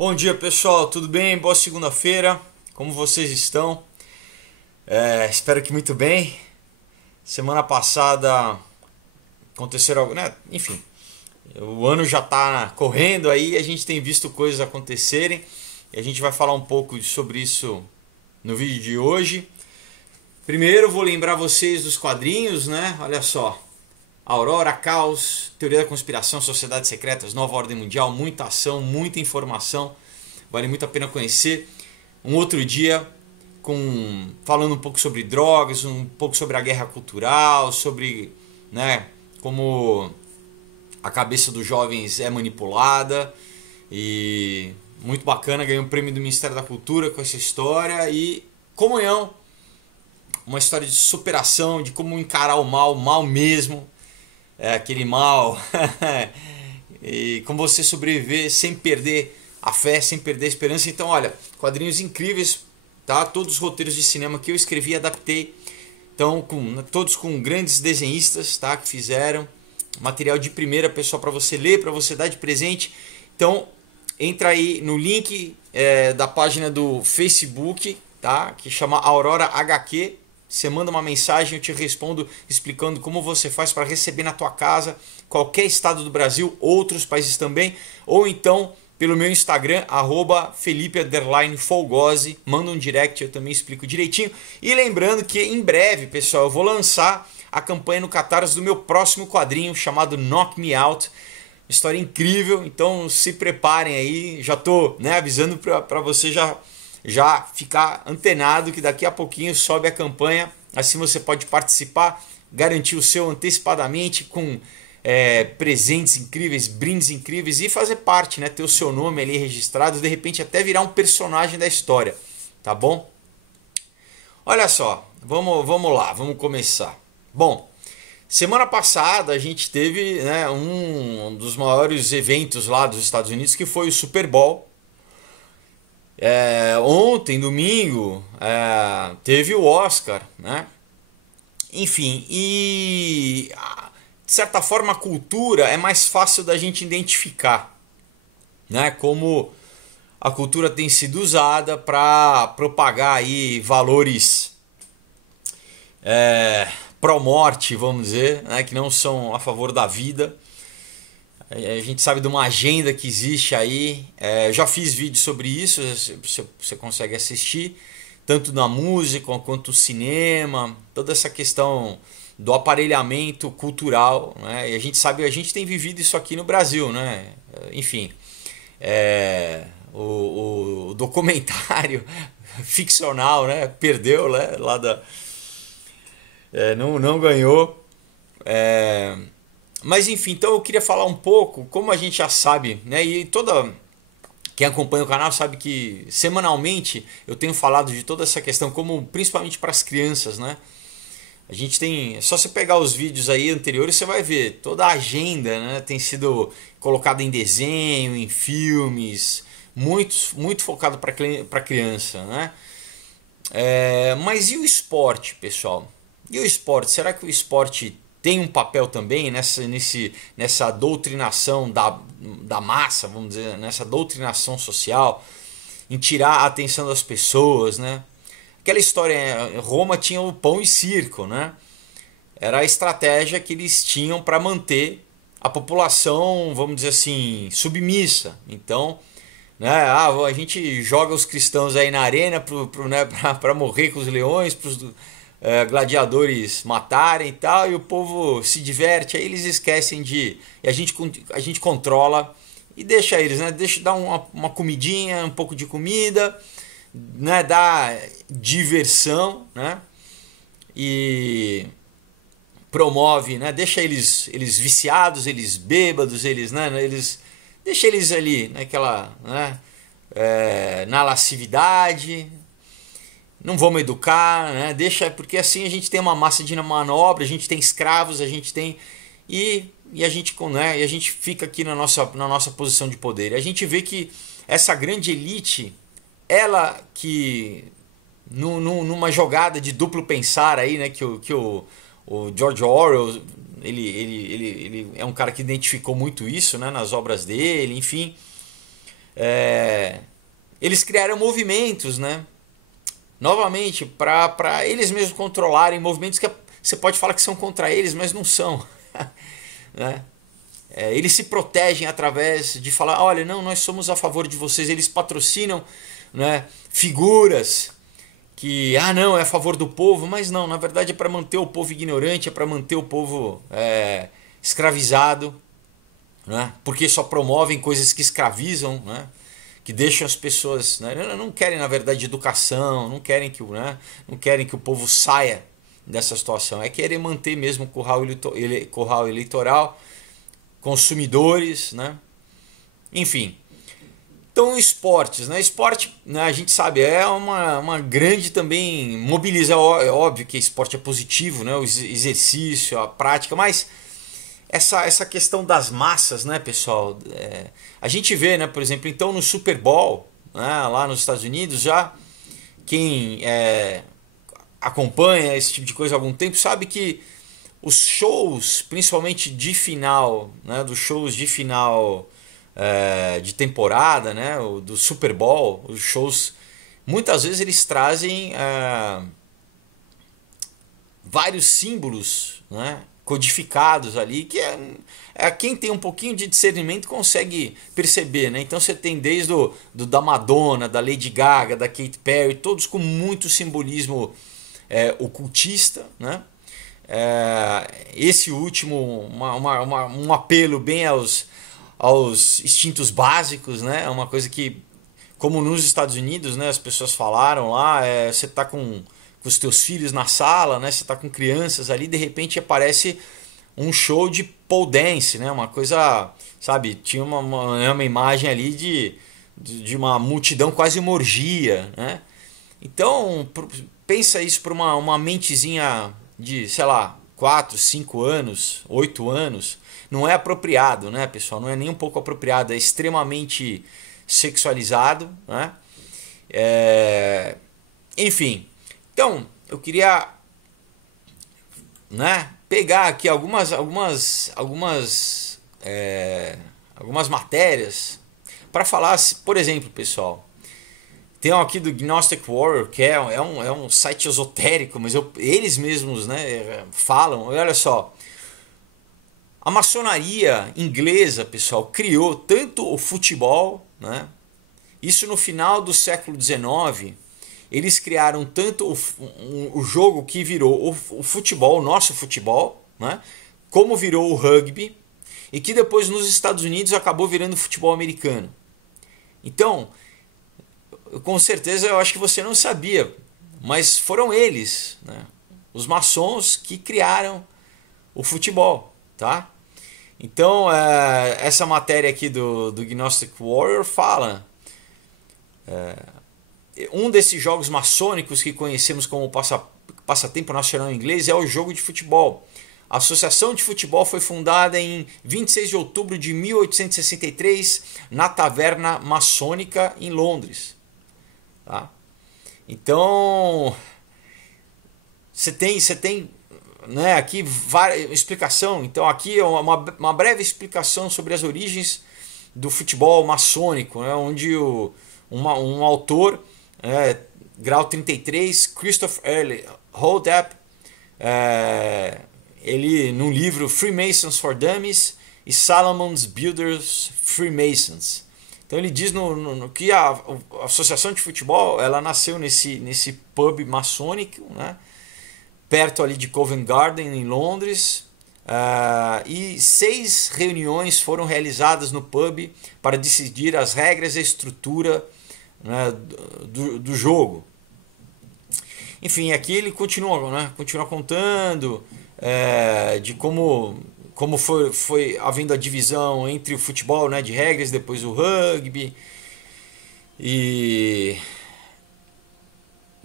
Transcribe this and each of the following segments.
Bom dia pessoal, tudo bem? Boa segunda-feira, como vocês estão? Espero que muito bem. Semana passada aconteceram algo, né? Enfim, o ano já está correndo aí, a gente tem visto coisas acontecerem e a gente vai falar um pouco sobre isso no vídeo de hoje. Primeiro eu vou lembrar vocês dos quadrinhos, né? Olha só, Aurora, Caos, Teoria da Conspiração, Sociedades Secretas, Nova Ordem Mundial, muita ação, muita informação, vale muito a pena conhecer. Um outro dia falando um pouco sobre drogas, um pouco sobre a guerra cultural, sobre, né, como a cabeça dos jovens é manipulada, e muito bacana, ganhei um prêmio do Ministério da Cultura com essa história. E Comunhão, uma história de superação, de como encarar o mal mesmo, aquele mal, e como você sobreviver sem perder a fé, sem perder a esperança. Então, olha, quadrinhos incríveis, tá? Todos os roteiros de cinema que eu escrevi e adaptei, então todos com grandes desenhistas, tá? Que fizeram material de primeira, pessoal, para você ler, para você dar de presente. Então, entra aí no link da página do Facebook, tá? Que chama Aurora HQ. Você manda uma mensagem, eu te respondo explicando como você faz para receber na tua casa, qualquer estado do Brasil, outros países também, ou então pelo meu Instagram, @Felipe_Folgose, manda um direct, eu também explico direitinho. E lembrando que em breve, pessoal, eu vou lançar a campanha no Catarse do meu próximo quadrinho, chamado Knock Me Out. História incrível, então se preparem aí, já tô, né, avisando para você já ficar antenado que daqui a pouquinho sobe a campanha, assim você pode participar, garantir o seu antecipadamente com presentes incríveis, brindes incríveis e fazer parte, né, ter o seu nome ali registrado, de repente até virar um personagem da história, tá bom? Olha só, vamos lá, vamos começar. Bom, semana passada a gente teve, né, um dos maiores eventos lá dos Estados Unidos, que foi o Super Bowl. Ontem, domingo, teve o Oscar, né? Enfim, e de certa forma a cultura é mais fácil da gente identificar, né? Como a cultura tem sido usada para propagar aí valores pró-morte, vamos dizer, né? Que não são a favor da vida. A gente sabe de uma agenda que existe aí. Eu já fiz vídeo sobre isso, você consegue assistir, tanto na música quanto no cinema, toda essa questão do aparelhamento cultural, né? E a gente sabe, a gente tem vivido isso aqui no Brasil, né? Enfim, o documentário ficcional, né? Perdeu, né? Não ganhou. Mas enfim, então eu queria falar um pouco, como a gente já sabe, né? E quem acompanha o canal sabe que semanalmente eu tenho falado de toda essa questão, como principalmente para as crianças, né? A gente tem, é só você pegar os vídeos aí anteriores, você vai ver toda a agenda, né? Tem sido colocada em desenho, em filmes, muito focado para criança, né? Mas e o esporte, pessoal? E o esporte? Será que o esporte tem um papel também nessa doutrinação da massa, vamos dizer, nessa doutrinação social, em tirar a atenção das pessoas, né? Aquela história, Roma tinha o pão e circo, né? Era a estratégia que eles tinham para manter a população, vamos dizer assim, submissa. Então, né, a gente joga os cristãos aí na arena para morrer com os leões, para os gladiadores matarem e tal, e o povo se diverte, aí eles esquecem e a gente controla e deixa eles, né? Deixa dar uma comidinha, um pouco de comida, né? Dá diversão, né? E promove, né? Deixa eles viciados, eles bêbados, deixa eles ali naquela, né? Na lascividade. Não vamos educar, né? Deixa, porque assim a gente tem uma massa de manobra, a gente tem escravos, a gente tem e a gente, né? E a gente fica aqui na nossa posição de poder. E a gente vê que essa grande elite, ela que numa jogada de duplo pensar aí, né? Que o George Orwell, ele é um cara que identificou muito isso, né? Nas obras dele, enfim. eles criaram movimentos, né? Novamente, para eles mesmos controlarem movimentos que você pode falar que são contra eles, mas não são. Né? Eles se protegem através de falar, olha, não, nós somos a favor de vocês. Eles patrocinam, né, figuras que, não, é a favor do povo, mas não, na verdade é para manter o povo ignorante, é para manter o povo escravizado, né? Porque só promovem coisas que escravizam, né? Que deixam as pessoas, né? Não querem, na verdade, educação, não querem não querem que o povo saia dessa situação, é querer manter mesmo o curral eleitoral, consumidores, né? Enfim. Então, esportes, né? Esporte, né, a gente sabe, é uma grande também mobiliza, é óbvio que esporte é positivo, né? O exercício, a prática, mas essa questão das massas, né, pessoal? A gente vê, né, por exemplo, então no Super Bowl, né, lá nos Estados Unidos, já quem acompanha esse tipo de coisa há algum tempo sabe que os shows, principalmente de final, né, dos shows de final de temporada, né, do Super Bowl, os shows, muitas vezes eles trazem vários símbolos, né, codificados ali, que quem tem um pouquinho de discernimento consegue perceber, né? Então você tem desde da Madonna, da Lady Gaga, da Katy Perry, todos com muito simbolismo ocultista, né? Esse último, um apelo bem aos instintos básicos, né? É uma coisa que, como nos Estados Unidos, né, as pessoas falaram lá, você está com os teus filhos na sala, né? Você está com crianças ali, de repente aparece um show de pole dance, né? Uma coisa, sabe? Tinha uma imagem ali de uma multidão, quase uma orgia, né? Então, pensa isso para uma mentezinha de, sei lá, 4, 5 anos, 8 anos. Não é apropriado, né, pessoal? Não é nem um pouco apropriado, é extremamente sexualizado, né? Enfim, então eu queria, né, pegar aqui algumas matérias para falar, por exemplo, pessoal. Tem um aqui do Gnostic Warrior, que é um site esotérico, mas eles mesmos, né, falam. Olha só, a maçonaria inglesa, pessoal, criou tanto o futebol, né? Isso no final do século XIX. Eles criaram tanto o jogo que virou o futebol, o nosso futebol, né? Como virou o rugby, e que depois nos Estados Unidos acabou virando futebol americano. Então, com certeza eu acho que você não sabia, mas foram eles, né, os maçons, que criaram o futebol, tá? Então, essa matéria aqui do Gnostic Warrior fala... um desses jogos maçônicos que conhecemos como passatempo nacional inglês é o jogo de futebol. A Associação de Futebol foi fundada em 26 de outubro de 1863 na Taverna Maçônica em Londres. Tá? Então, você tem né, aqui explicação. Então aqui é uma breve explicação sobre as origens do futebol maçônico, né, onde um autor, grau 33, Christopher Early Holdap, ele no livro Freemasons for Dummies e Solomon's Builders Freemasons. Então ele diz que a associação de futebol ela nasceu nesse pub maçônico, né, perto ali de Covent Garden em Londres, e 6 reuniões foram realizadas no pub para decidir as regras e a estrutura, né, do jogo. Enfim, aqui ele continua contando de como foi havendo a divisão entre o futebol, né, de regras, depois o rugby. E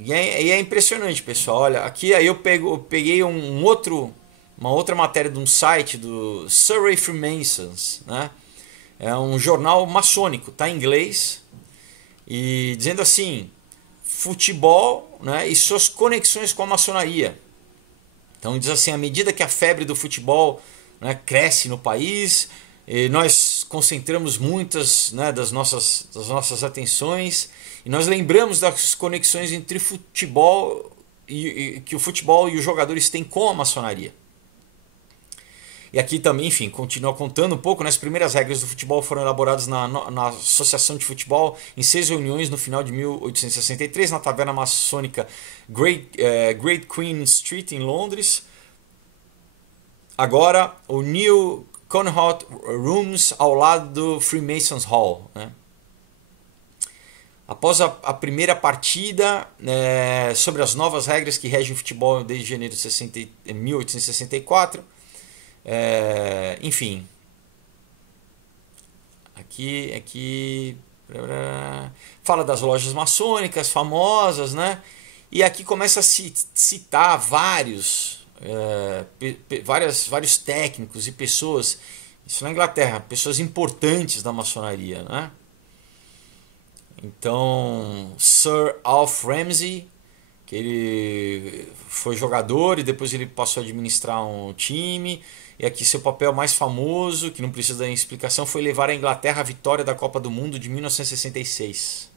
é impressionante, pessoal. Olha, aqui aí eu peguei uma outra matéria de um site do Surrey Freemasons, né? É um jornal maçônico, tá em inglês, e dizendo assim: futebol, né, e suas conexões com a maçonaria. Então diz assim: à medida que a febre do futebol, né, cresce no país, nós concentramos muitas, né, das nossas atenções e nós lembramos das conexões entre futebol e que o futebol e os jogadores têm com a maçonaria. E aqui também, enfim, continua contando um pouco, né? As primeiras regras do futebol foram elaboradas na Associação de Futebol em 6 reuniões no final de 1863, na taverna maçônica Great Queen Street, em Londres. Agora, o New Connaught Rooms, ao lado do Freemasons Hall, né? Após a primeira partida sobre as novas regras que regem o futebol desde janeiro de 1864, enfim, aqui fala das lojas maçônicas famosas, né? E aqui começa a se citar vários técnicos e pessoas, isso na Inglaterra, pessoas importantes da maçonaria, né? Então, Sir Alf Ramsey, que ele foi jogador e depois ele passou a administrar um time. E aqui seu papel mais famoso, que não precisa dar explicação, foi levar a Inglaterra à vitória da Copa do Mundo de 1966.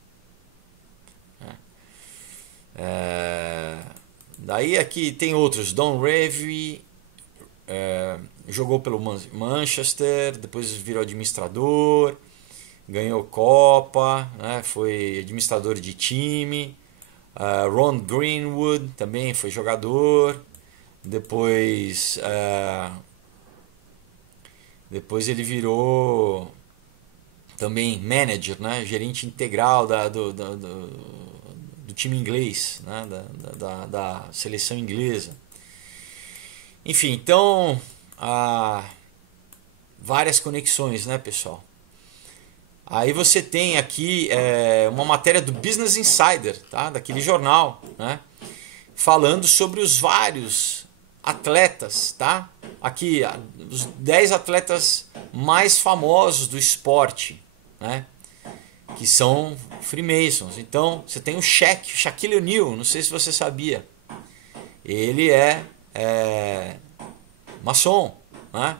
Daí aqui tem outros. Don Revie jogou pelo Manchester, depois virou administrador, ganhou Copa, né, foi administrador de time. Ron Greenwood também foi jogador. Depois ele virou também manager, né? Gerente integral do time inglês, né? da seleção inglesa. Enfim, então várias conexões, né, pessoal? Aí você tem aqui uma matéria do Business Insider, tá? Daquele jornal, né? Falando sobre os vários atletas, tá? Aqui, os 10 atletas mais famosos do esporte, né? Que são Freemasons. Então, você tem o Shaquille O'Neal, não sei se você sabia. Ele é maçom, né?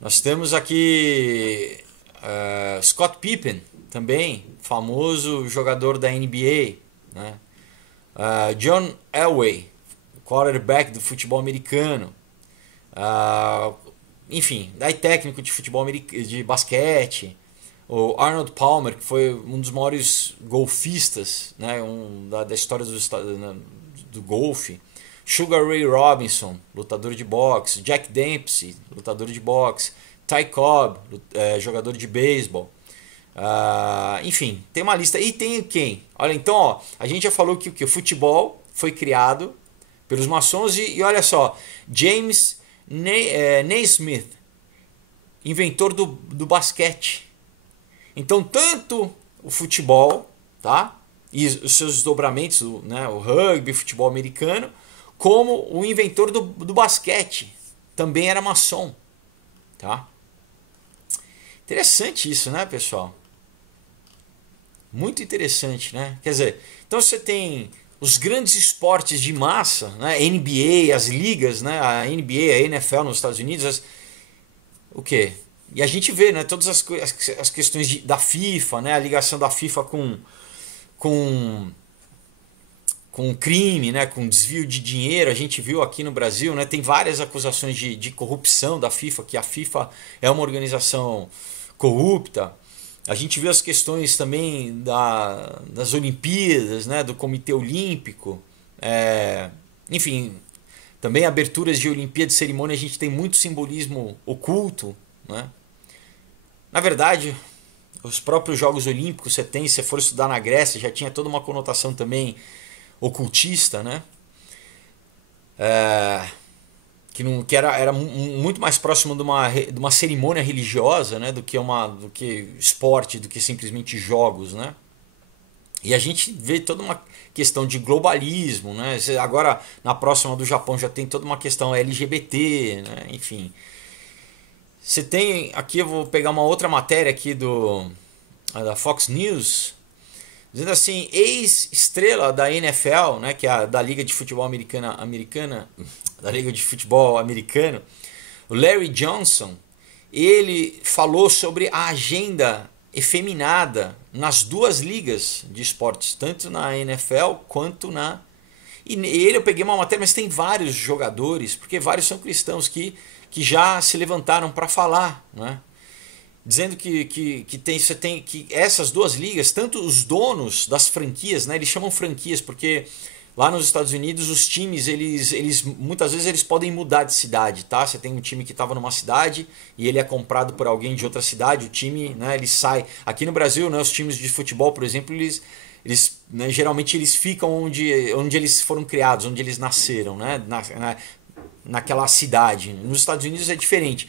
Nós temos aqui Scott Pippen, também famoso jogador da NBA, né? John Elway, quarterback do futebol americano. Enfim, daí técnico de futebol de basquete. O Arnold Palmer, que foi um dos maiores golfistas, né, da história do golfe. Sugar Ray Robinson, lutador de boxe. Jack Dempsey, lutador de boxe. Ty Cobb, jogador de beisebol. Enfim, tem uma lista. E tem quem? Olha, então, ó, a gente já falou que o futebol foi criado pelos maçons e olha só, James Naismith, inventor do basquete. Então, tanto o futebol, tá? E os seus desdobramentos, né, o rugby, futebol americano, como o inventor do basquete, também era maçom, tá? Interessante isso, né, pessoal? Muito interessante, né? Quer dizer, então você tem os grandes esportes de massa, né? NBA, as ligas, né? A NBA, a NFL nos Estados Unidos, o quê? E a gente vê, né, todas as questões da FIFA, né, a ligação da FIFA com crime, né, com desvio de dinheiro. A gente viu aqui no Brasil, né, tem várias acusações de corrupção da FIFA, que a FIFA é uma organização corrupta. A gente viu as questões também das Olimpíadas, né, do Comitê Olímpico. Enfim, também aberturas de Olimpíada, de cerimônia, a gente tem muito simbolismo oculto, né? Na verdade, os próprios Jogos Olímpicos, se você for estudar na Grécia, já tinha toda uma conotação também ocultista, né? Que era muito mais próximo de uma cerimônia religiosa, né? do que esporte, do que simplesmente jogos, né? E a gente vê toda uma questão de globalismo, né? Agora, na próxima do Japão, já tem toda uma questão LGBT, né? Enfim. Você tem aqui, eu vou pegar uma outra matéria aqui da Fox News, dizendo assim, ex-estrela da NFL, né, que é da Liga de Futebol americana, da Liga de Futebol americano, o Larry Johnson, ele falou sobre a agenda efeminada nas duas ligas de esportes, tanto na NFL quanto na... E ele eu peguei uma matéria, mas tem vários jogadores, porque vários são cristãos que já se levantaram para falar, né? Dizendo você tem que essas duas ligas, tanto os donos das franquias, né, eles chamam franquias porque lá nos Estados Unidos os times eles muitas vezes eles podem mudar de cidade, tá? Você tem um time que estava numa cidade e ele é comprado por alguém de outra cidade, o time, né, ele sai. Aqui no Brasil, né, os times de futebol, por exemplo, eles né, geralmente eles ficam onde eles foram criados, onde eles nasceram, né, naquela cidade. Nos Estados Unidos é diferente.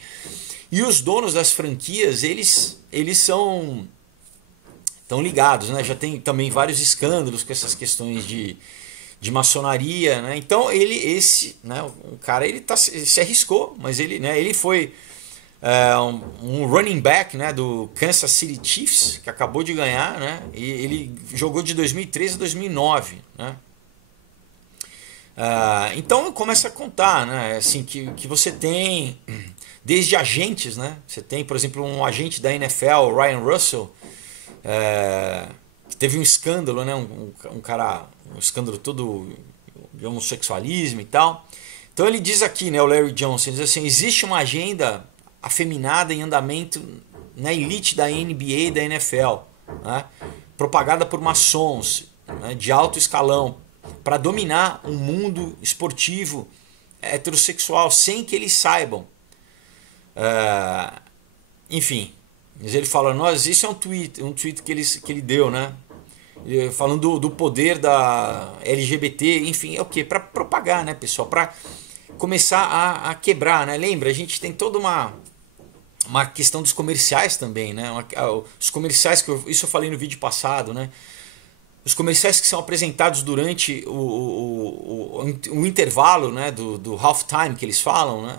E os donos das franquias, eles são tão ligados, né? Já tem também vários escândalos com essas questões de maçonaria, né? Então né, o cara se arriscou, mas ele foi um running back, né, do Kansas City Chiefs, que acabou de ganhar, né? E ele jogou de 2013 a 2009, né? Então começa a contar, né? Assim, que você tem desde agentes, né? Você tem, por exemplo, um agente da NFL, Ryan Russell, que teve um escândalo, né? Um escândalo todo de homossexualismo e tal. Então ele diz aqui, né, o Larry Johnson, ele diz assim, existe uma agenda afeminada em andamento na elite da NBA e da NFL, né? Propagada por maçons, né, de alto escalão, para dominar um mundo esportivo heterossexual sem que eles saibam. Enfim, ele fala, isso é um tweet que ele deu, né? Falando do poder da LGBT, enfim, é o que? Para propagar, né, pessoal? Para começar a quebrar, né? Lembra, a gente tem toda uma questão dos comerciais também, né? Os comerciais, isso eu falei no vídeo passado, né? Os comerciais que são apresentados durante o intervalo, né, do halftime que eles falam, né?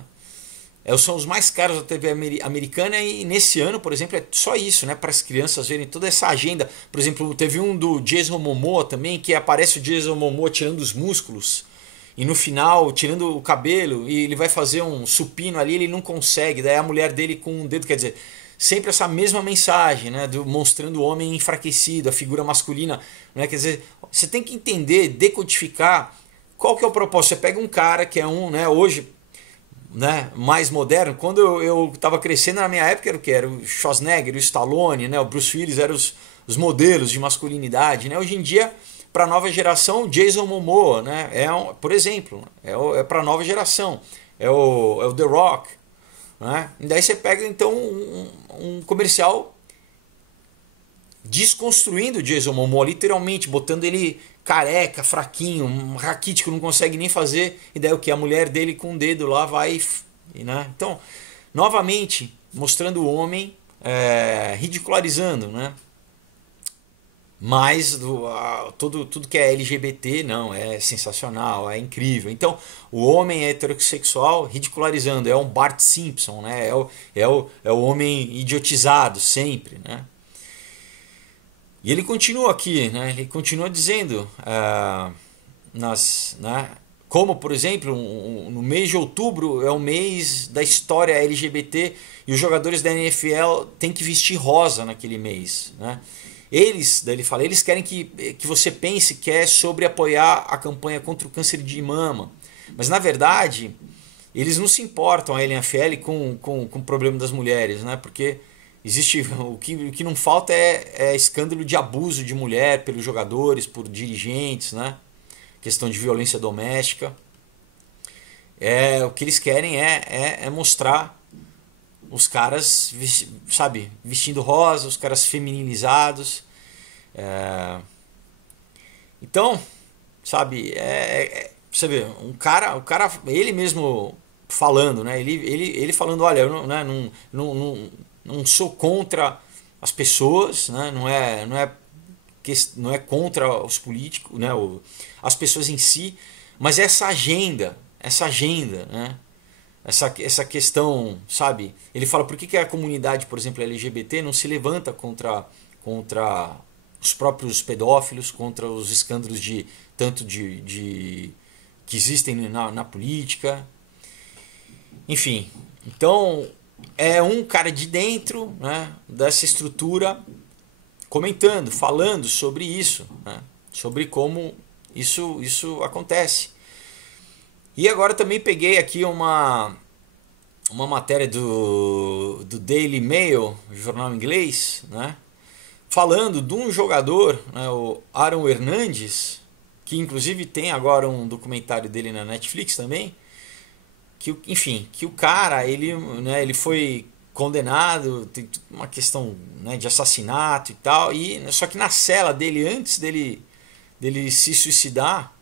São os mais caros da TV americana e nesse ano, por exemplo, é só isso, né, para as crianças verem toda essa agenda. Por exemplo, teve um do Jason Momoa também, que aparece o Jason Momoa tirando os músculos e no final tirando o cabelo e ele vai fazer um supino ali, ele não consegue, daí a mulher dele com um dedo, quer dizer, sempre essa mesma mensagem, né, mostrando o homem enfraquecido, a figura masculina, né, quer dizer, você tem que entender, decodificar qual que é o propósito. Você pega um cara que é né, hoje, né, mais moderno. Quando eu estava crescendo na minha época era o que? Era o Schwarzenegger, o Stallone, né, o Bruce Willis eram os modelos de masculinidade, né? Hoje em dia, para a nova geração, Jason Momoa, né, por exemplo, é para a nova geração, é o The Rock, né? E daí você pega então um comercial desconstruindo o Jason Momoa, literalmente botando ele careca, fraquinho, um raquítico, não consegue nem fazer, e daí o que? A mulher dele com o dedo lá vai, né? Então, novamente, mostrando o homem ridicularizando, né? Mas tudo que é LGBT, não, é sensacional, é incrível. Então, o homem heterossexual ridicularizando, é um Bart Simpson, né? É o homem idiotizado sempre, né? E ele continua aqui, né? Ele continua dizendo, né? Como, por exemplo, no mês de outubro é o mês da história LGBT e os jogadores da NFL têm que vestir rosa naquele mês, né? Daí ele fala, eles querem que você pense que é sobre apoiar a campanha contra o câncer de mama. Mas, na verdade, eles não se importam, a NFL, com o problema das mulheres, né? Porque existe o que não falta é escândalo de abuso de mulher pelos jogadores, por dirigentes, né? Questão de violência doméstica. O que eles querem é mostrar os caras, sabe, vestindo rosa, os caras femininizados. Então, sabe, você vê, o cara, ele mesmo falando, né? Ele falando, olha, eu não sou contra as pessoas, né? Não é contra os políticos, né? As pessoas em si, mas essa agenda, né? Essa questão, sabe? Ele fala, por que a comunidade, por exemplo, LGBT não se levanta contra os próprios pedófilos, contra os escândalos que existem na política. Enfim, então é um cara de dentro, né, dessa estrutura comentando, falando sobre isso, né, sobre como isso acontece. E agora também peguei aqui uma matéria do Daily Mail, jornal inglês, né, falando de um jogador, né, o Aaron Hernandes, que inclusive tem agora um documentário dele na Netflix também, que, enfim, que o cara, ele, né, ele foi condenado, tem uma questão, né, de assassinato e tal, e só que na cela dele, antes dele se suicidar,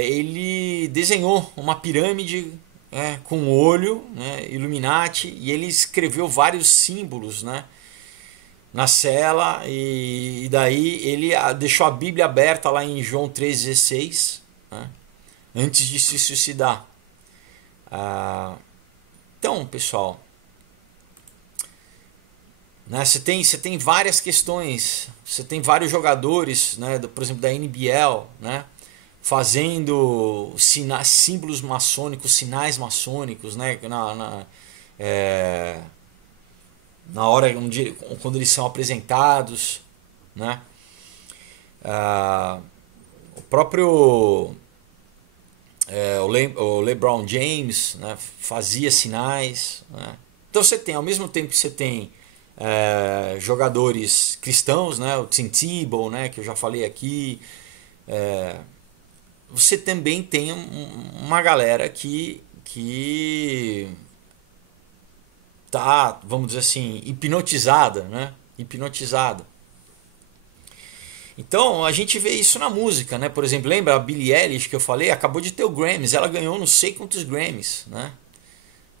ele desenhou uma pirâmide, com um olho, né, Illuminati, e ele escreveu vários símbolos, né, na cela, e daí ele deixou a Bíblia aberta lá em João 3,16, né, antes de se suicidar. Então, pessoal, né, você tem várias questões, você tem vários jogadores, né, por exemplo, da NBL, né, fazendo símbolos maçônicos, sinais maçônicos, né, na hora quando eles são apresentados, né. O próprio o LeBron James, né, fazia sinais, né. Então você tem, ao mesmo tempo que você tem jogadores cristãos, né, o Tim Tebow, né, que eu já falei aqui, você também tem uma galera que tá, vamos dizer assim, hipnotizada, né? Hipnotizada. Então a gente vê isso na música, né? Por exemplo, lembra a Billie Eilish que eu falei? Acabou de ter o Grammys, ela ganhou não sei quantos Grammys, né?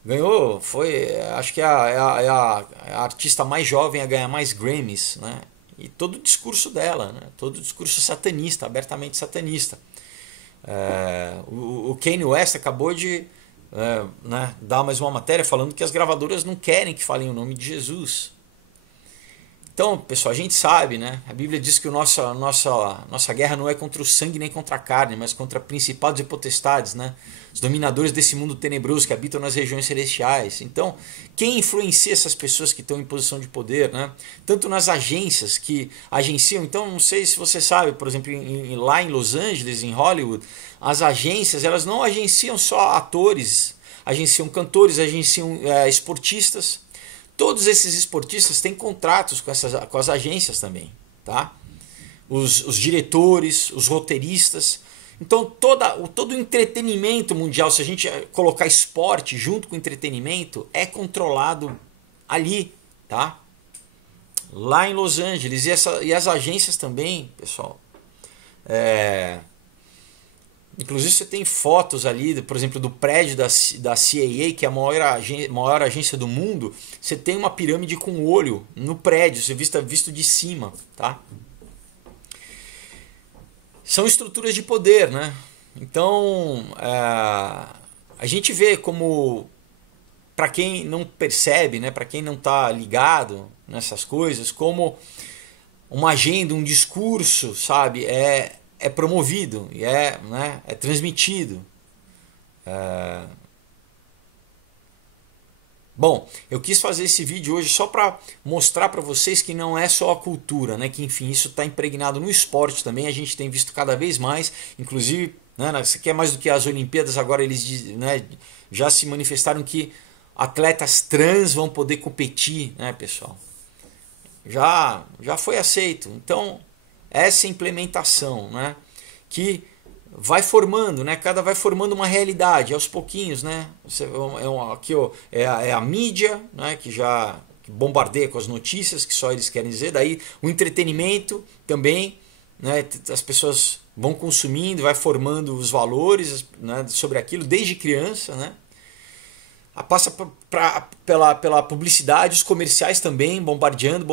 Ganhou, foi, acho que é a artista mais jovem a ganhar mais Grammys, né? E todo o discurso dela, né? Todo o discurso satanista, abertamente satanista. O Kanye West acabou de né, dar mais uma matéria falando que as gravadoras não querem que falem o nome de Jesus. Então, pessoal, a gente sabe, né? A Bíblia diz que nossa guerra não é contra o sangue nem contra a carne, mas contra principados e potestades, né? Os dominadores desse mundo tenebroso que habitam nas regiões celestiais. Então, quem influencia essas pessoas que estão em posição de poder, né? Tanto nas agências que agenciam. Então, não sei se você sabe, por exemplo, lá em Los Angeles, em Hollywood, as agências, elas não agenciam só atores, agenciam cantores, agenciam esportistas. Todos esses esportistas têm contratos com as agências também, tá? Os diretores, os roteiristas. Então todo o entretenimento mundial, se a gente colocar esporte junto com entretenimento, é controlado ali, tá? Lá em Los Angeles. E as agências também, pessoal. Inclusive você tem fotos ali, por exemplo, do prédio da CIA, que é a maior agência do mundo. Você tem uma pirâmide com olho no prédio, você visto de cima, tá? São estruturas de poder, né? Então, a gente vê como, para quem não percebe, né, para quem não está ligado nessas coisas, como uma agenda, um discurso, sabe, é promovido e né, é transmitido. Bom, eu quis fazer esse vídeo hoje só para mostrar para vocês que não é só a cultura, né? Que enfim, isso está impregnado no esporte também. A gente tem visto cada vez mais, inclusive, né, isso aqui é mais do que as Olimpíadas. Agora eles, né, já se manifestaram que atletas trans vão poder competir, né, pessoal? Já foi aceito. Então essa implementação, né, que vai formando, né, vai formando uma realidade aos pouquinhos, né? Aqui ó, é a mídia, né, que bombardeia com as notícias que só eles querem dizer. Daí o entretenimento também, né, as pessoas vão consumindo, vai formando os valores, né, sobre aquilo desde criança, né? Passa pela publicidade, os comerciais também bombardeando,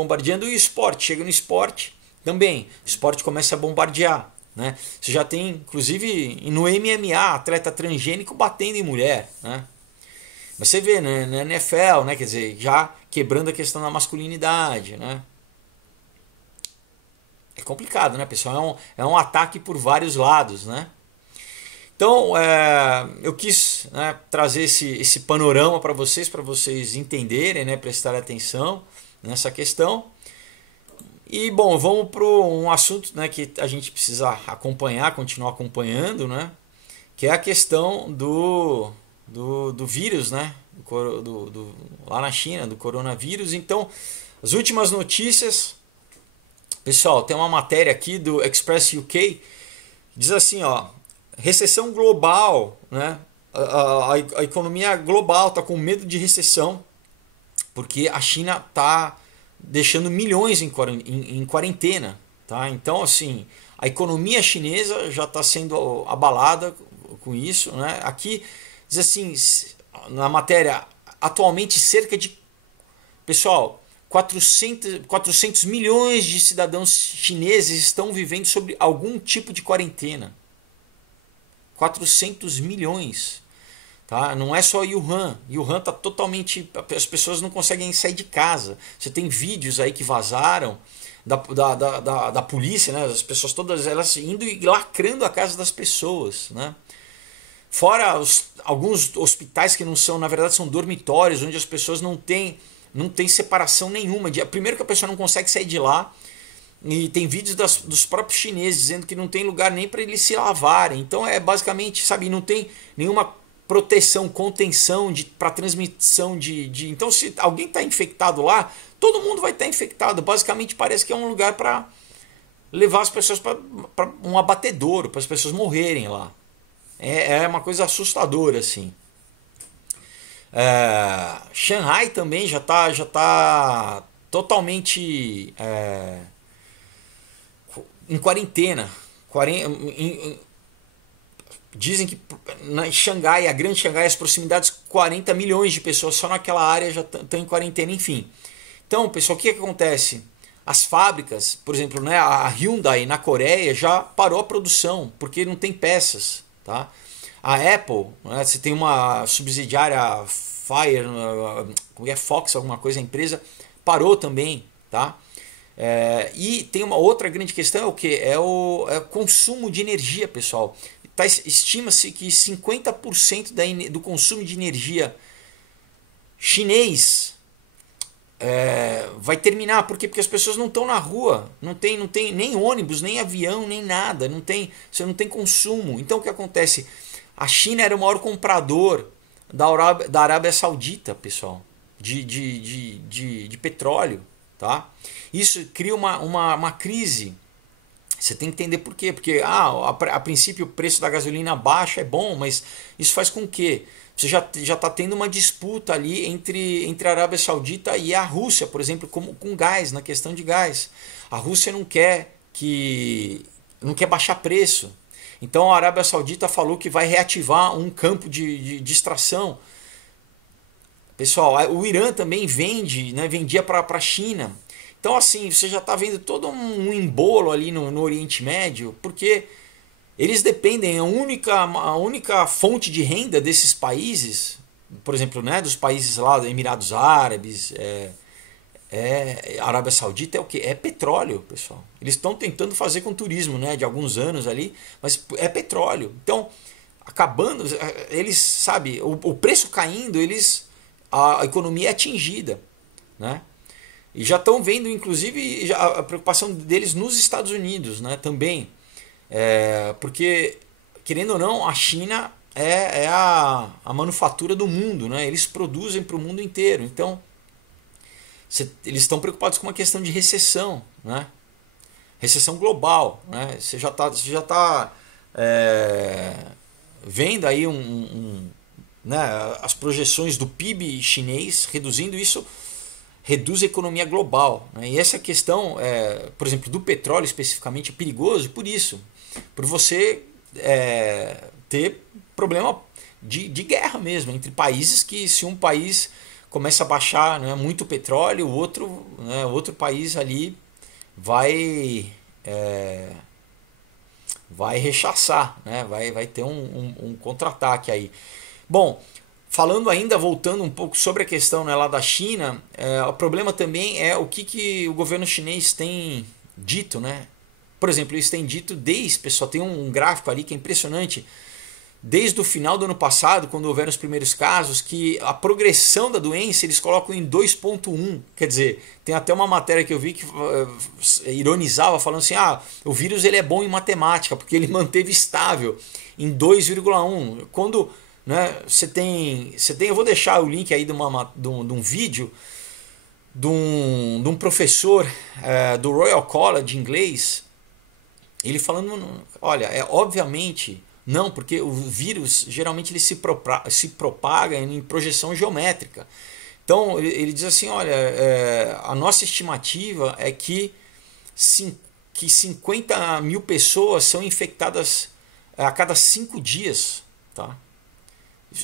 e o esporte, chega no esporte também, o esporte começa a bombardear, né? Você já tem, inclusive, no MMA, atleta transgênico batendo em mulher, né? Mas você vê, né, na NFL, né, quer dizer, já quebrando a questão da masculinidade, né? É complicado, né, pessoal? É um ataque por vários lados, né? Então, eu quis, né, trazer esse panorama para vocês entenderem, né, prestarem atenção nessa questão. E, bom, vamos para um assunto, né, que a gente precisa acompanhar, continuar acompanhando, né, que é a questão do vírus, né, lá na China, do coronavírus. Então, as últimas notícias, pessoal, tem uma matéria aqui do Express UK, diz assim, ó, recessão global, né, a economia global está com medo de recessão, porque a China está deixando milhões em quarentena, tá? Então, assim, a economia chinesa já está sendo abalada com isso, né? Aqui diz assim, na matéria, atualmente cerca de, pessoal, 400 milhões de cidadãos chineses estão vivendo sob algum tipo de quarentena. 400 milhões. Tá? Não é só Wuhan. Wuhan está totalmente... As pessoas não conseguem sair de casa. Você tem vídeos aí que vazaram da polícia, né? As pessoas todas elas indo e lacrando a casa das pessoas, né? Fora alguns hospitais que não são, na verdade, são dormitórios, onde as pessoas não têm separação nenhuma. Primeiro que a pessoa não consegue sair de lá. E tem vídeos dos próprios chineses dizendo que não tem lugar nem para eles se lavarem. Então é basicamente, sabe, não tem nenhuma proteção, contenção para transmissão de... Então, se alguém está infectado lá, todo mundo vai estar infectado. Basicamente, parece que é um lugar para levar as pessoas para um abatedouro, para as pessoas morrerem lá. É uma coisa assustadora, assim. Shanghai também já tá totalmente em quarentena. Dizem que na Xangai, a grande Xangai, as proximidades, 40 milhões de pessoas só naquela área já estão em quarentena, enfim. Então, pessoal, o que acontece? As fábricas, por exemplo, né, a Hyundai na Coreia já parou a produção, porque não tem peças. Tá? A Apple, né, você tem uma subsidiária Fire, como é Fox, alguma coisa, a empresa, parou também. Tá? E tem uma outra grande questão, é o que? É o consumo de energia, pessoal. Estima-se que 50% do consumo de energia chinês vai terminar. Por quê? Porque as pessoas não estão na rua, não tem nem ônibus, nem avião, nem nada, você não tem consumo. Então o que acontece? A China era o maior comprador da Arábia Saudita, pessoal, de petróleo. Tá? Isso cria uma crise. Você tem que entender por quê. Porque a princípio o preço da gasolina baixa é bom, mas isso faz com que você já está tendo uma disputa ali entre a Arábia Saudita e a Rússia, por exemplo, com gás, na questão de gás. A Rússia não quer baixar preço. Então a Arábia Saudita falou que vai reativar um campo de extração. Pessoal, o Irã também vendia para a China. Então, assim, você já está vendo todo um embolo ali no Oriente Médio, porque eles dependem, a única fonte de renda desses países, por exemplo, né, dos países lá, Emirados Árabes, Arábia Saudita, é o quê? É petróleo, pessoal. Eles estão tentando fazer com turismo, né, de alguns anos ali, mas é petróleo. Então, acabando, eles, sabe, o preço caindo, a economia é atingida, né? E já estão vendo, inclusive, a preocupação deles nos Estados Unidos, né, também. Porque, querendo ou não, a China é a manufatura do mundo, né? Eles produzem para o mundo inteiro. Então, eles estão preocupados com uma questão de recessão, né? Recessão global. Né? Você já tá vendo aí né, as projeções do PIB chinês reduzindo isso. Reduz a economia global. Né? E essa questão, por exemplo, do petróleo especificamente, é perigoso por isso. Por você ter problema de guerra mesmo, entre países que se um país começa a baixar, né, muito petróleo, o outro país ali vai rechaçar, né? Vai ter um contra-ataque aí. Bom, falando ainda, voltando um pouco sobre a questão, né, lá da China, o problema também é o que o governo chinês tem dito, né? Por exemplo, eles têm dito pessoal, tem um gráfico ali que é impressionante. desde o final do ano passado, quando houveram os primeiros casos, que a progressão da doença eles colocam em 2,1. Quer dizer, tem até uma matéria que eu vi que ironizava, falando assim, o vírus ele é bom em matemática, porque ele manteve estável em 2,1. Quando, né, você tem, eu vou deixar o link aí de um vídeo de um professor do Royal College inglês, ele falando, olha, obviamente não, porque o vírus geralmente ele se propaga em projeção geométrica. Então ele diz assim, olha, a nossa estimativa é que 50 mil pessoas são infectadas a cada 5 dias. Tá?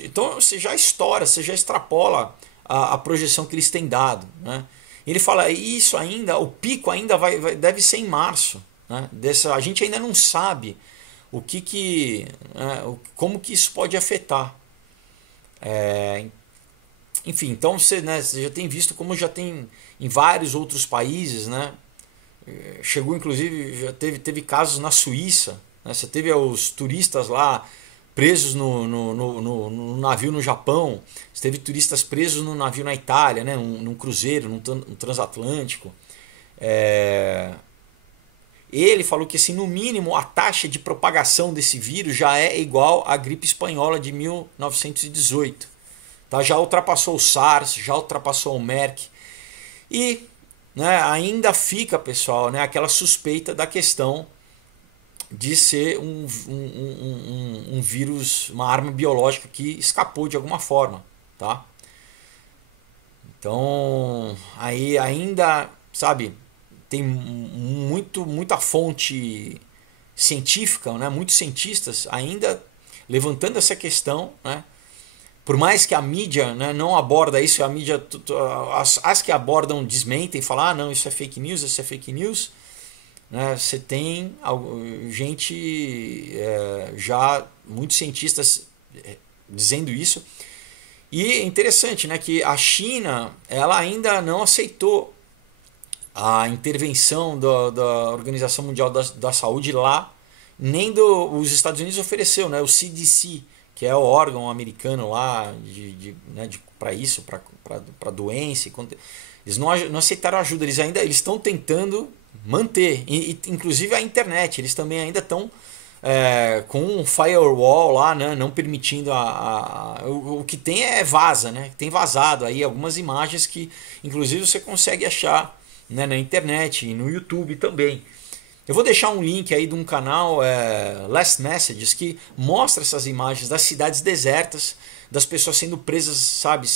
Então você já estoura, você já extrapola a projeção que eles têm dado. Né? Ele fala, isso ainda, o pico ainda deve ser em março. Né? A gente ainda não sabe como que isso pode afetar. Enfim, então você já tem visto como já tem em vários outros países, né? Chegou inclusive, já teve casos na Suíça, né? Você teve os turistas lá presos no navio no Japão, você teve turistas presos no navio na Itália, né? Num cruzeiro, num transatlântico. Ele falou que assim, no mínimo a taxa de propagação desse vírus já é igual à gripe espanhola de 1918. Tá? Já ultrapassou o SARS, já ultrapassou o MERS. E, né, ainda fica, pessoal, né, aquela suspeita da questão de ser um vírus, uma arma biológica que escapou de alguma forma. Tá? Então, aí ainda, sabe, tem muita fonte científica, né? Muitos cientistas ainda levantando essa questão, né? Por mais que a mídia, né, não aborda isso, a mídia, as que abordam desmentem, falam, não, isso é fake news, né? Você tem gente, já muitos cientistas dizendo isso. E é interessante, né, que a China ela ainda não aceitou a intervenção da Organização Mundial da Saúde lá, nem os Estados Unidos ofereceu, né? O CDC, que é o órgão americano lá para isso, para doença. Eles não aceitaram ajuda, eles estão tentando manter, inclusive a internet, eles também ainda estão com um firewall lá, né? Não permitindo o que tem vaza, né? Tem vazado aí algumas imagens que inclusive você consegue achar, né, na internet e no YouTube também. Eu vou deixar um link aí de um canal, Last Messages, que mostra essas imagens das cidades desertas, das pessoas sendo presas, sabe,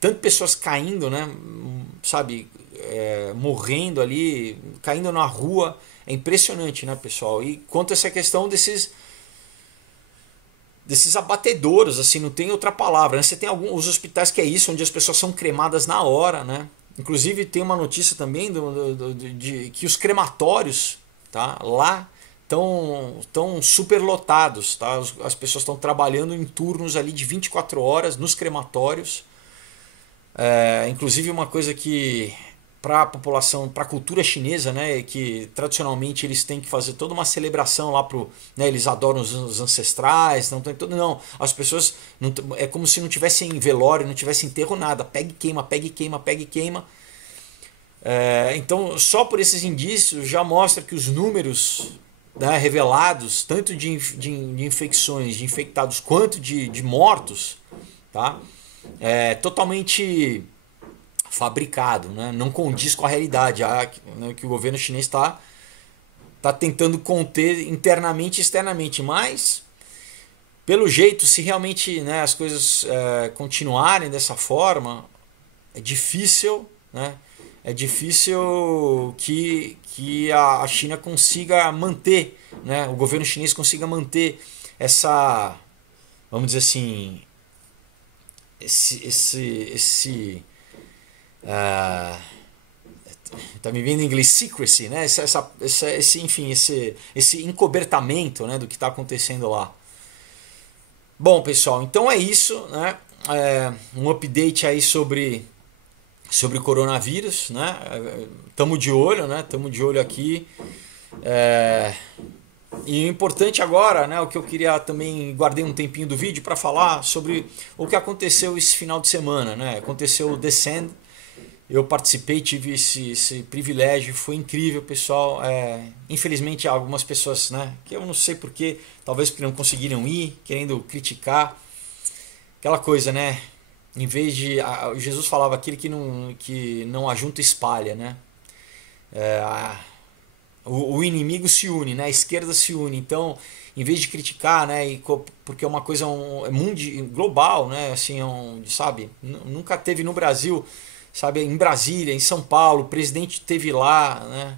tanto pessoas caindo, né, sabe, morrendo ali, caindo na rua. É impressionante, né, pessoal? E quanto a essa questão desses abatedouros, assim, não tem outra palavra, né? Você tem alguns hospitais que é isso, onde as pessoas são cremadas na hora, né? Inclusive tem uma notícia também de que os crematórios, tá, lá estão super lotados. Tá? As pessoas estão trabalhando em turnos ali de 24 horas nos crematórios. Inclusive uma coisa que para a população, para a cultura chinesa, né, que tradicionalmente eles têm que fazer toda uma celebração lá né, eles adoram os ancestrais, não, as pessoas é como se não tivessem velório, não tivessem enterro, nada, pega e queima, pega e queima, pega e queima. Então só por esses indícios já mostra que os números, né, revelados tanto de infecções, de infectados quanto de mortos, tá, totalmente fabricado, né? Não condiz com a realidade, né, que o governo chinês está tentando conter internamente e externamente, mas pelo jeito, se realmente, né, as coisas continuarem dessa forma, é difícil, né, que a China consiga manter, né, o governo chinês consiga manter essa, vamos dizer assim, tá me vendo em inglês, secrecy, né? Esse encobertamento, né, do que está acontecendo lá. Bom, pessoal, então é isso, né? Um update aí sobre o coronavírus, né? Estamos de olho, né? Estamos de olho aqui. E o importante agora, né, o que eu queria também, guardei um tempinho do vídeo para falar sobre o que aconteceu esse final de semana, né? Aconteceu o Descend, eu participei, tive esse privilégio, foi incrível, pessoal. Infelizmente algumas pessoas, né, que eu não sei porquê, talvez porque não conseguiram ir, querendo criticar, aquela coisa, né? Em vez de Jesus falava aquele que não ajunta espalha, né? O inimigo se une, né? A esquerda se une. Então, em vez de criticar, né? Porque é uma coisa global, né? Assim, sabe? Nunca teve no Brasil, sabe? Em Brasília, em São Paulo, o presidente teve lá, né?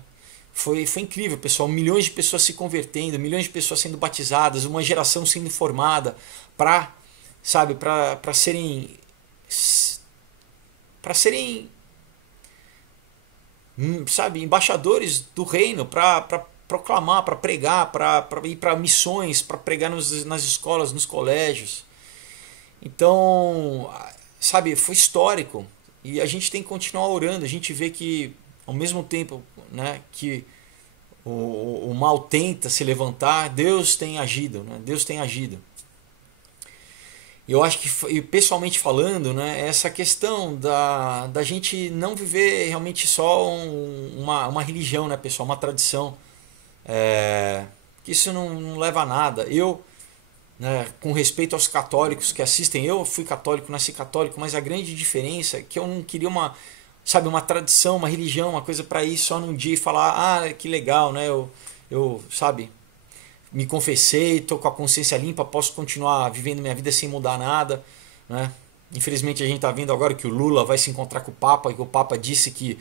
Foi incrível, pessoal. Milhões de pessoas se convertendo, milhões de pessoas sendo batizadas, uma geração sendo formada para, sabe? Para serem sabe, embaixadores do reino, para proclamar, para pregar, para ir para missões, para pregar nas escolas, nos colégios. Então, sabe, foi histórico e a gente tem que continuar orando. A gente vê que ao mesmo tempo, né, que o mal tenta se levantar, Deus tem agido, né? Deus tem agido. Eu acho que, pessoalmente falando, né, essa questão da gente não viver realmente só uma religião, né, pessoal, uma tradição, que isso não leva a nada. Eu, né, com respeito aos católicos que assistem, eu fui católico, nasci católico, mas a grande diferença é que eu não queria sabe, uma tradição, uma religião, uma coisa para ir só num dia e falar, que legal, né, sabe, me confessei, estou com a consciência limpa, posso continuar vivendo minha vida sem mudar nada, né? Infelizmente a gente está vendo agora que o Lula vai se encontrar com o Papa e que o Papa disse que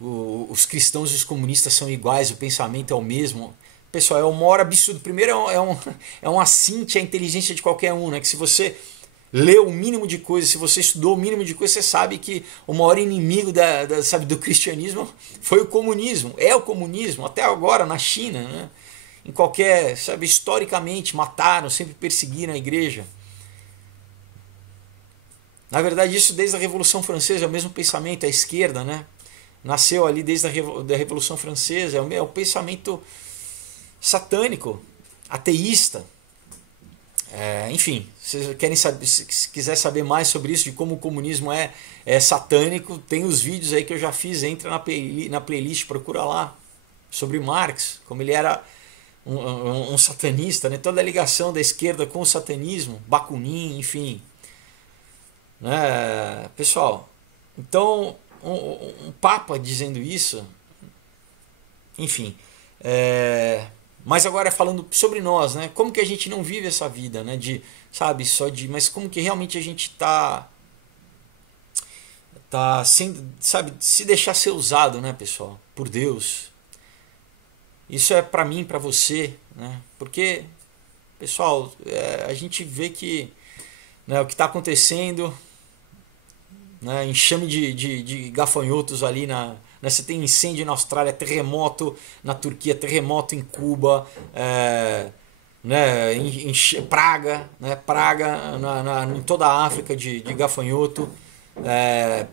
os cristãos e os comunistas são iguais, o pensamento é o mesmo. Pessoal, é o maior absurdo. Primeiro é um assinte à inteligência de qualquer um, né? Que se você leu o mínimo de coisa, se você estudou o mínimo de coisa, você sabe que o maior inimigo sabe, do cristianismo foi o comunismo, é o comunismo, até agora na China, né? Em qualquer, sabe, historicamente mataram, sempre perseguiram a igreja. Na verdade, isso desde a Revolução Francesa é o mesmo pensamento, a esquerda, né? Nasceu ali desde a Revolução Francesa, é o pensamento satânico, ateísta. Enfim, se querem saber, se quiser saber mais sobre isso, de como o comunismo é satânico, tem os vídeos aí que eu já fiz, entra na playlist, procura lá, sobre Marx, como ele era um satanista, né? Toda a ligação da esquerda com o satanismo, Bakunin, enfim, né? Pessoal, então um Papa dizendo isso, enfim, mas agora falando sobre nós, né? Como que a gente não vive essa vida, né? Sabe, mas como que realmente a gente tá sendo, sabe, se deixar ser usado, né, pessoal, por Deus. Isso é para mim, para você, né? Porque, pessoal, a gente vê que, né, o que está acontecendo, né, enxame de gafanhotos ali você tem incêndio na Austrália, terremoto na Turquia, terremoto em Cuba, né, praga, né, em toda a África de gafanhoto,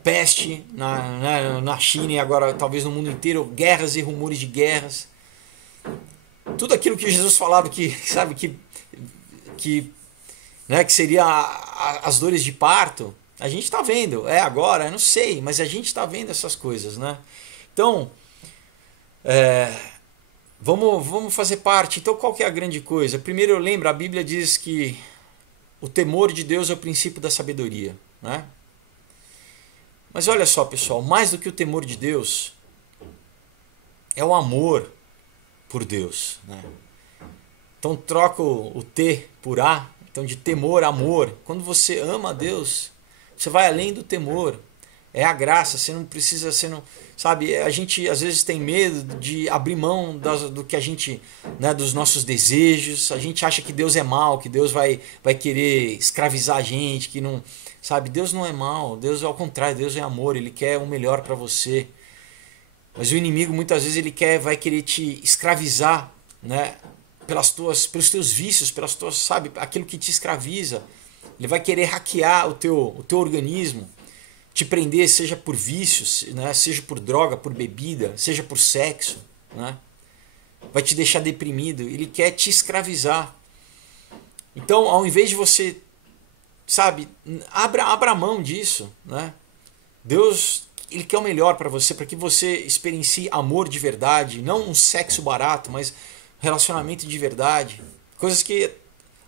peste na China e agora talvez no mundo inteiro, guerras e rumores de guerras. Tudo aquilo que Jesus falava que, sabe, né, que seria as dores de parto, a gente está vendo. Agora, eu não sei, mas a gente está vendo essas coisas, né? Então, vamos fazer parte. Então, qual que é a grande coisa? Primeiro, eu lembro, a Bíblia diz que o temor de Deus é o princípio da sabedoria, né? Mas olha só, pessoal, mais do que o temor de Deus, é o amor por Deus, né? Então troca o T por A, então de temor, amor. Quando você ama a Deus, você vai além do temor. É a graça, você não precisa, sabe, a gente às vezes tem medo de abrir mão do que a gente, né, dos nossos desejos. A gente acha que Deus é mau, que Deus vai querer escravizar a gente, que não, sabe, Deus não é mau, Deus é ao contrário, Deus é amor, ele quer o melhor para você. Mas o inimigo muitas vezes vai querer te escravizar, né, pelos teus vícios, sabe, aquilo que te escraviza. Ele vai querer hackear o teu organismo, te prender, seja por vícios, né, seja por droga, por bebida, seja por sexo, né? vai te deixar deprimido, ele quer te escravizar. Então, ao invés de você, sabe, abra mão disso, né? Deus, ele quer o melhor para você, para que você experiencie amor de verdade, não um sexo barato, mas relacionamento de verdade. Coisas que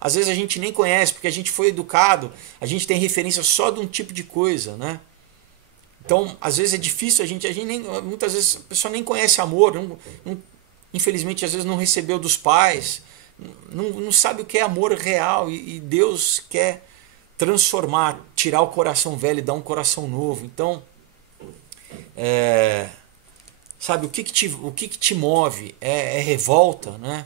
às vezes a gente nem conhece, porque a gente foi educado, a gente tem referência só de um tipo de coisa, né? Então, às vezes é difícil, muitas vezes a pessoa nem conhece amor, infelizmente às vezes não recebeu dos pais, não sabe o que é amor real, e Deus quer transformar, tirar o coração velho e dar um coração novo. Então, sabe, o que te move? É revolta, né?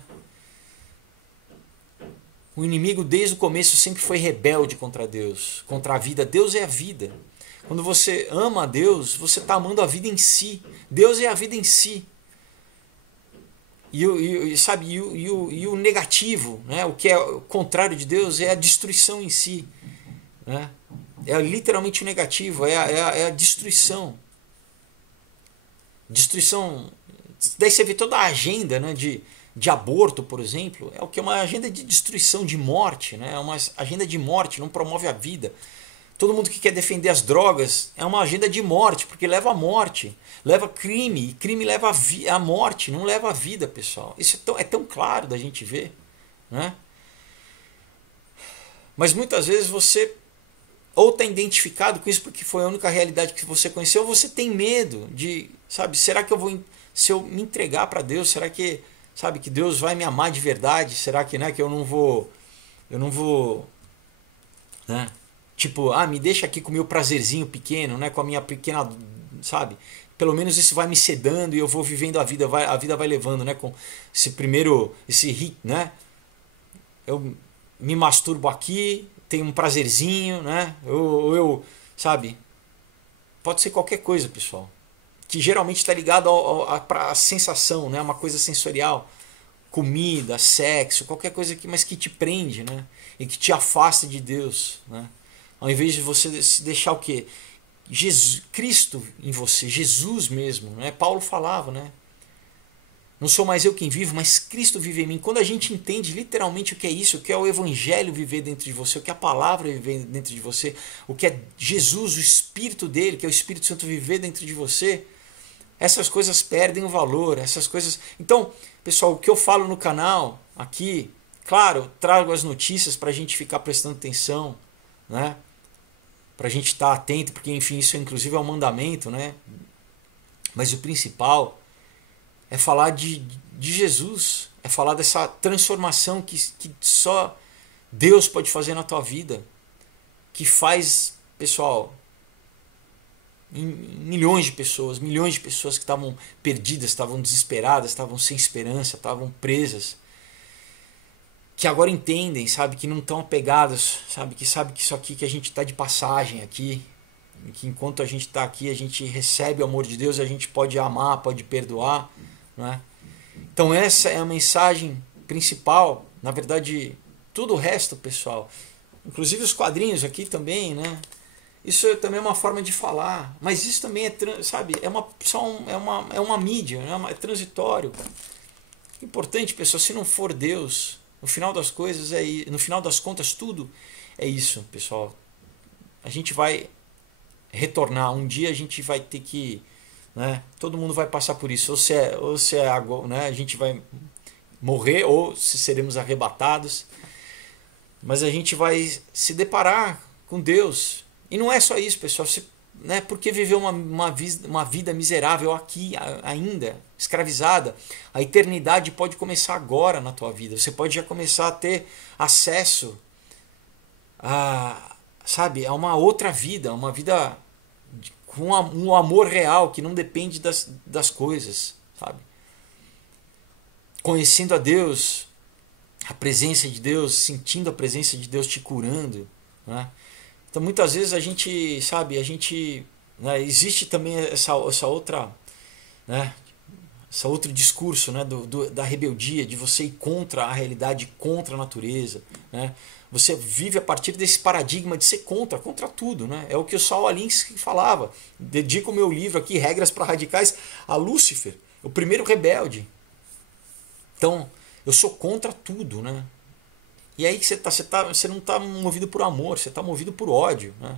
O inimigo desde o começo sempre foi rebelde contra Deus, contra a vida. Deus é a vida. Quando você ama a Deus, você está amando a vida em si. Deus é a vida em si. E o negativo, né? O que é o contrário de Deus, é a destruição em si. Né? É literalmente o negativo, é a destruição. Destruição. Daí você vê toda a agenda, né, de aborto, por exemplo, é o que é uma agenda de destruição, de morte, né? É uma agenda de morte, não promove a vida. Todo mundo que quer defender as drogas é uma agenda de morte, porque leva à morte, leva crime, e crime leva à morte, não leva à vida, pessoal. Isso é tão claro da gente ver, né? Mas muitas vezes você ou está identificado com isso porque foi a única realidade que você conheceu, ou você tem medo de, sabe, será que se eu me entregar para Deus, será que, sabe, que Deus vai me amar de verdade? Será que, né, que eu não vou, né? Tipo, me deixa aqui com o meu prazerzinho pequeno, né? Com a minha pequena, sabe? Pelo menos isso vai me sedando e eu vou vivendo a vida vai levando, né? Com esse hit, né? Eu me masturbo aqui, tenho um prazerzinho, né? Sabe? Pode ser qualquer coisa, pessoal. Que geralmente está ligado à sensação, né? Uma coisa sensorial. Comida, sexo, qualquer coisa mas que te prende, né? E que te afasta de Deus, né? Ao invés de você se deixar o quê? Cristo em você, Jesus mesmo, né? Paulo falava, né? Não sou mais eu quem vivo, mas Cristo vive em mim. Quando a gente entende literalmente o que é isso, o que é o Evangelho viver dentro de você, o que é a palavra viver dentro de você, o que é Jesus, o Espírito dele, que é o Espírito Santo viver dentro de você, essas coisas perdem o valor, essas coisas... Então, pessoal, o que eu falo no canal, aqui, claro, trago as notícias para a gente ficar prestando atenção, né? Para a gente estar atento, porque enfim, isso inclusive é um mandamento, né? Mas o principal é falar de Jesus, é falar dessa transformação que só Deus pode fazer na tua vida, que faz, pessoal, milhões de pessoas que estavam perdidas, estavam desesperadas, estavam sem esperança, estavam presas, que agora entendem, sabe, que não estão apegados, sabe que isso aqui, que a gente está de passagem aqui, que enquanto a gente está aqui a gente recebe o amor de Deus, a gente pode amar, pode perdoar, né? Então essa é a mensagem principal. Na verdade, tudo o resto, pessoal, inclusive os quadrinhos aqui também, né? Isso também é uma forma de falar, mas isso também é, sabe, é uma mídia, né? É transitório. Importante, pessoal, se não for Deus, no final das coisas no final das contas tudo é isso, pessoal. A gente vai retornar, um dia a gente vai ter que, né, todo mundo vai passar por isso, ou se é agora, né, a gente vai morrer ou se seremos arrebatados, mas a gente vai se deparar com Deus. E não é só isso, pessoal, né, porque viver uma vida miserável aqui ainda, escravizada, a eternidade pode começar agora na tua vida. Você pode já começar a ter acesso sabe, a uma outra vida, uma vida com um amor real que não depende das coisas, sabe? Conhecendo a Deus, a presença de Deus, sentindo a presença de Deus te curando, né? Então muitas vezes a gente, sabe, né, existe também essa outra, né, esse outro discurso, né, da rebeldia, de você ir contra a realidade, contra a natureza, né? Você vive a partir desse paradigma de ser contra tudo, né? É o que o Saul Alinsky falava. Dedico o meu livro aqui, Regras para Radicais, a Lúcifer, o primeiro rebelde. Então, eu sou contra tudo, né? E aí que você não está movido por amor, você está movido por ódio, né?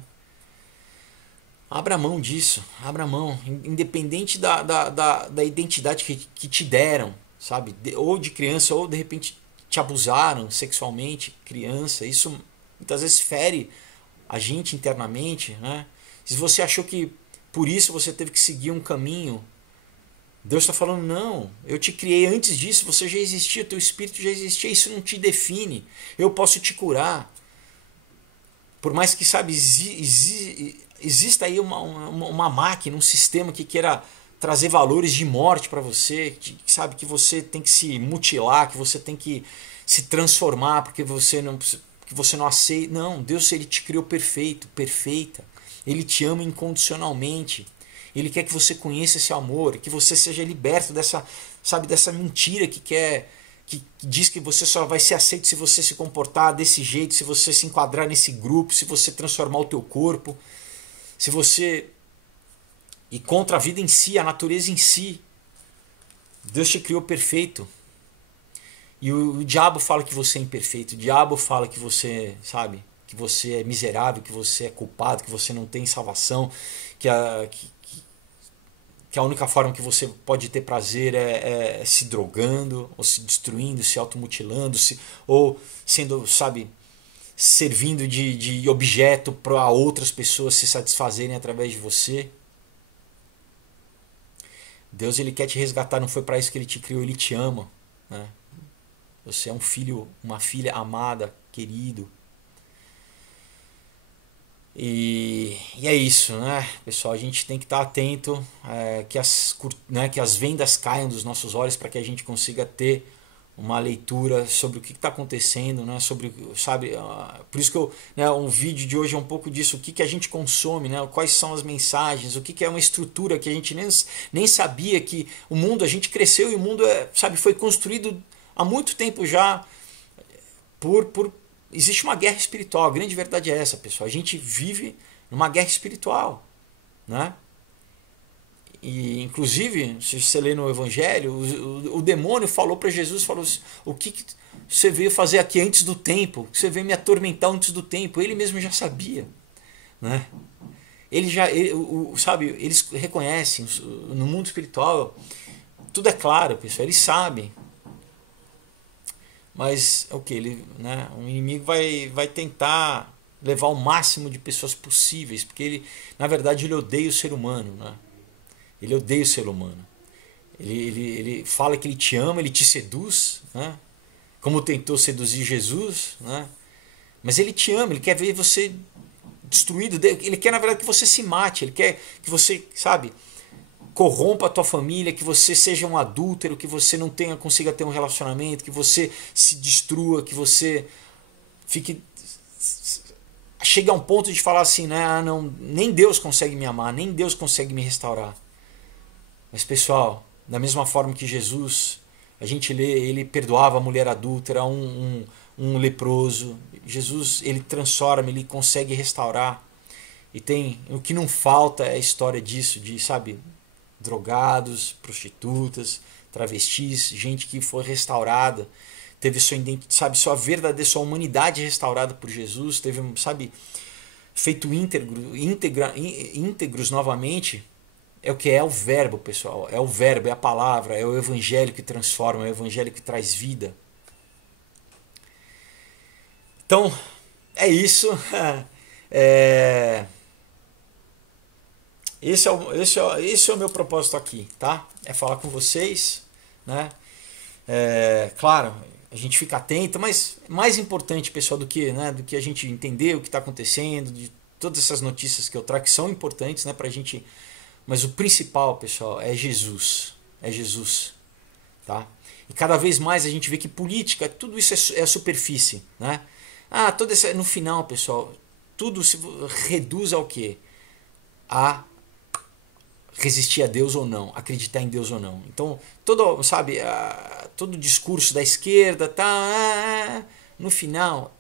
Abra mão disso, abra mão, independente da identidade que te deram, sabe? Ou de criança, ou de repente te abusaram sexualmente, criança. Isso muitas vezes fere a gente internamente, né? Se você achou que por isso você teve que seguir um caminho, Deus está falando, não, eu te criei antes disso, você já existia, teu espírito já existia, isso não te define, eu posso te curar. Por mais que, sabe, exista aí uma máquina, um sistema que queira trazer valores de morte para você, que sabe que você tem que se mutilar, que você tem que se transformar porque você não aceita. Não, Deus, ele te criou perfeito, perfeita. Ele te ama incondicionalmente. Ele quer que você conheça esse amor, que você seja liberto dessa, sabe, dessa mentira que diz que você só vai ser aceito se você se comportar desse jeito, se você se enquadrar nesse grupo, se você transformar o teu corpo, se você ir contra a vida em si, a natureza em si. Deus te criou perfeito. E o diabo fala que você é imperfeito, o diabo fala que você, sabe, que você é miserável, que você é culpado, que você não tem salvação, que a única forma que você pode ter prazer é se drogando, ou se destruindo, se automutilando, ou sendo, sabe, servindo de objeto para outras pessoas se satisfazerem através de você. Deus, ele quer te resgatar, não foi para isso que ele te criou, ele te ama, né? Você é um filho, uma filha amada, querido. E é isso, né, pessoal? A gente tem que estar atento, que as vendas caiam dos nossos olhos para que a gente consiga ter uma leitura sobre o que está acontecendo, né? Sobre, sabe, por isso que um vídeo de hoje é um pouco disso, o que a gente consome, né? Quais são as mensagens, o que é uma estrutura que a gente nem sabia que o mundo, a gente cresceu e o mundo sabe, foi construído há muito tempo já existe uma guerra espiritual. A grande verdade é essa, pessoal. A gente vive numa guerra espiritual, né? E inclusive, se você lê no Evangelho, o demônio falou para Jesus, falou assim, o que você veio fazer aqui antes do tempo? Você veio me atormentar antes do tempo? Ele mesmo já sabia, né? Sabe, eles reconhecem no mundo espiritual, tudo é claro, pessoal. Eles sabem. Mas o que né, um inimigo vai tentar levar o máximo de pessoas possíveis, porque ele, na verdade, ele odeia o ser humano, né? Ele odeia o ser humano. Ele fala que ele te ama, ele te seduz, né? Como tentou seduzir Jesus, né? Mas ele te ama, ele quer ver você destruído, ele quer, na verdade, que você se mate, ele quer que você, sabe, corrompa a tua família, que você seja um adúltero, que você não consiga ter um relacionamento, que você se destrua, que você chegue a um ponto de falar assim, né? Não, nem Deus consegue me amar, nem Deus consegue me restaurar. Mas, pessoal, da mesma forma que Jesus, a gente lê, ele perdoava a mulher adúltera, um leproso. Jesus, ele transforma, ele consegue restaurar. E o que não falta é a história disso, de, sabe, drogados, prostitutas, travestis, gente que foi restaurada, teve sua identidade, sabe, sua verdadeira, sua humanidade restaurada por Jesus, teve, sabe, feito íntegros novamente. É o que é o verbo, pessoal, é o verbo, é a palavra, é o evangelho que transforma, é o evangelho que traz vida. Então, é isso. Esse é o meu propósito aqui, tá? É falar com vocês, né? Claro, a gente fica atento, mas mais importante, pessoal, do que a gente entender o que está acontecendo, de todas essas notícias que eu trago, que são importantes, né, pra gente. Mas o principal, pessoal, é Jesus. É Jesus, tá? E cada vez mais a gente vê que política, tudo isso é superfície, né? No final, pessoal, tudo se reduz ao quê? A resistir a Deus ou não, acreditar em Deus ou não. Então, todo discurso da esquerda, no final,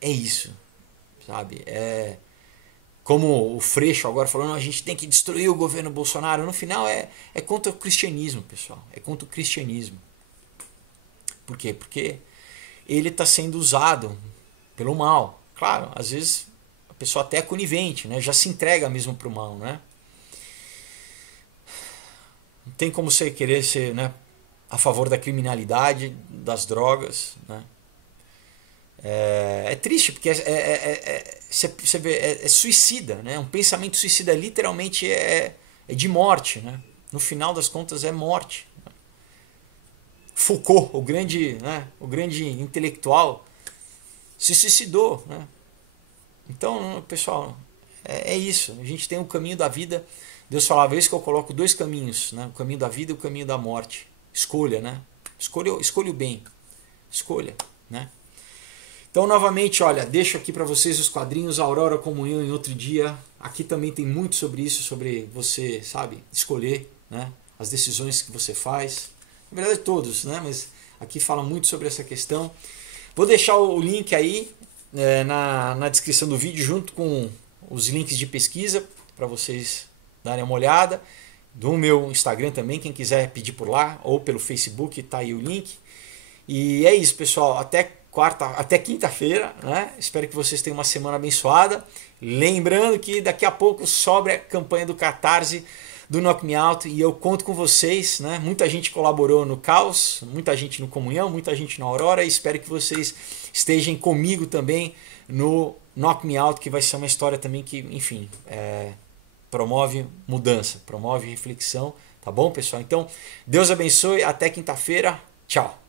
é isso, sabe? Como o Freixo agora falando, a gente tem que destruir o governo Bolsonaro. No final, é contra o cristianismo, pessoal. É contra o cristianismo. Por quê? Porque ele está sendo usado pelo mal. Claro, às vezes a pessoa até é conivente, né? Já se entrega mesmo para o mal, né? Não tem como você querer ser, né, a favor da criminalidade, das drogas, né? É triste porque você vê, é suicida, né? Um pensamento suicida literalmente é de morte, né? No final das contas é morte. Foucault, né, o grande intelectual, se suicidou, né? Então, pessoal, é isso. A gente tem o caminho da vida. Deus falava isso, que eu coloco dois caminhos, né? O caminho da vida e o caminho da morte. Escolha, né? Escolha o bem. Escolha, né? Então, novamente, olha, deixo aqui para vocês os quadrinhos Aurora Comunhão em Outro Dia. Aqui também tem muito sobre isso, sobre você, sabe, escolher, né? As decisões que você faz. Na verdade, todos, né? Mas aqui fala muito sobre essa questão. Vou deixar o link aí na descrição do vídeo, junto com os links de pesquisa, para vocês darem uma olhada. Do meu Instagram também, quem quiser pedir por lá, ou pelo Facebook, tá aí o link. E é isso, pessoal. Até quinta-feira, né? Espero que vocês tenham uma semana abençoada. Lembrando que daqui a pouco sobre a campanha do Catarse do Knock Me Out, e eu conto com vocês, né? Muita gente colaborou no Caos, muita gente no Comunhão, muita gente na Aurora, e espero que vocês estejam comigo também no Knock Me Out, que vai ser uma história também que, enfim, promove mudança, promove reflexão, tá bom, pessoal? Então, Deus abençoe, até quinta-feira, tchau!